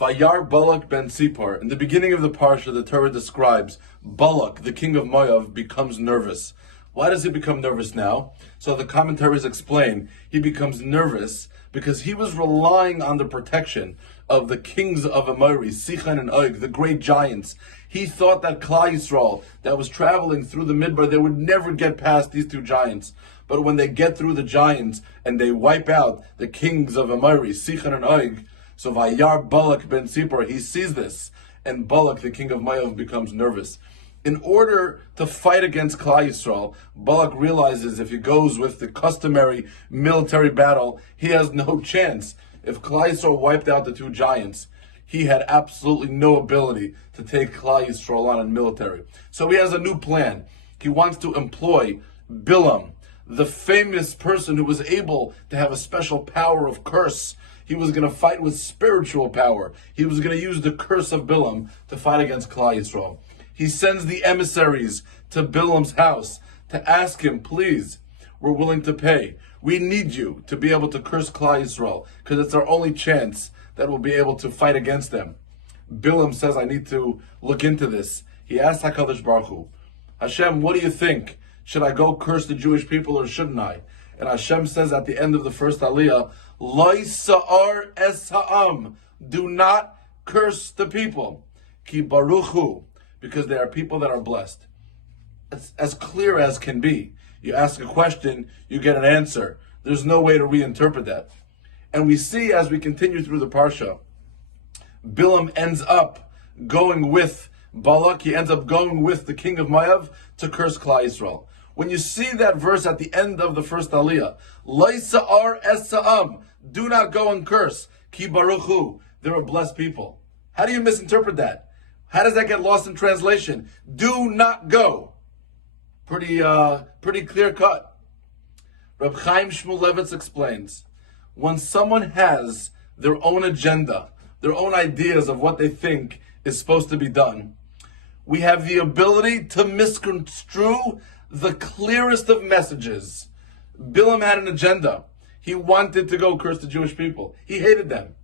Vayar Balak ben Sipar. In the beginning of the parsha, the Torah describes Balak, the king of Moav, becomes nervous. Why does he become nervous now? So the commentaries explain he becomes nervous because he was relying on the protection of the kings of Amori, Sichan and Og, the great giants. He thought that Klal Yisrael that was traveling through the Midbar, they would never get past these two giants. But when they get through the giants and they wipe out the kings of Amori, Sichan and Og, so Vayar Balak ben Sipar, he sees this, and Balak, the king of Moav, becomes nervous. In order to fight against Klal Yisrael, Balak realizes if he goes with the customary military battle, he has no chance. If Klal Yisrael wiped out the two giants, he had absolutely no ability to take Klal Yisrael on in military. So he has a new plan. He wants to employ Bilam, the famous person who was able to have a special power of curse. He was going to fight with spiritual power. He was going to use the curse of Bilam to fight against Klal Yisrael. He sends the emissaries to Bilam's house to ask him, please, we're willing to pay. We need you to be able to curse Klal Yisrael because it's our only chance that we'll be able to fight against them. Bilam says, I need to look into this. He asks HaKadosh Baruch Hu, Hashem, what do you think? Should I go curse the Jewish people or shouldn't I? And Hashem says at the end of the first Aliyah, Loi sa'ar es ha'am, do not curse the people. Ki baruch hu, because they are people that are blessed. It's as clear as can be. You ask a question, you get an answer. There's no way to reinterpret that. And we see as we continue through the Parsha, Bilam ends up going with Balak, he ends up going with the king of Moav to curse Klal Yisrael. When you see that verse at the end of the first Aliyah, Loi sa'ar es sa'am, do not go and curse, ki baruch hu, they're a blessed people. How do you misinterpret that? How does that get lost in translation? Do not go. Pretty clear cut. Reb Chaim Shmulevitz explains, when someone has their own agenda, their own ideas of what they think is supposed to be done, we have the ability to misconstrue the clearest of messages. Bilam had an agenda. He wanted to go curse the Jewish people. He hated them.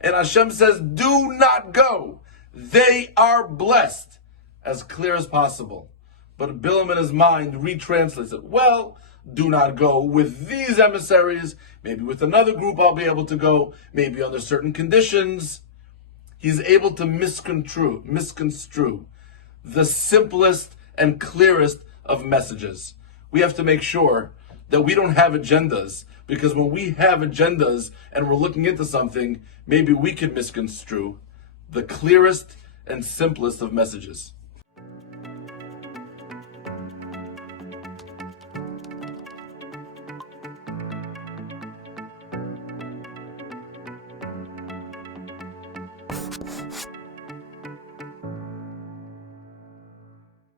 And Hashem says, do not go. They are blessed. As clear as possible. But Bilam in his mind retranslates it. Well, do not go with these emissaries. Maybe with another group I'll be able to go. Maybe under certain conditions. He's able to misconstrue the simplest and clearest of messages. We have to make sure that we don't have agendas, because when we have agendas and we're looking into something, maybe we can misconstrue the clearest and simplest of messages.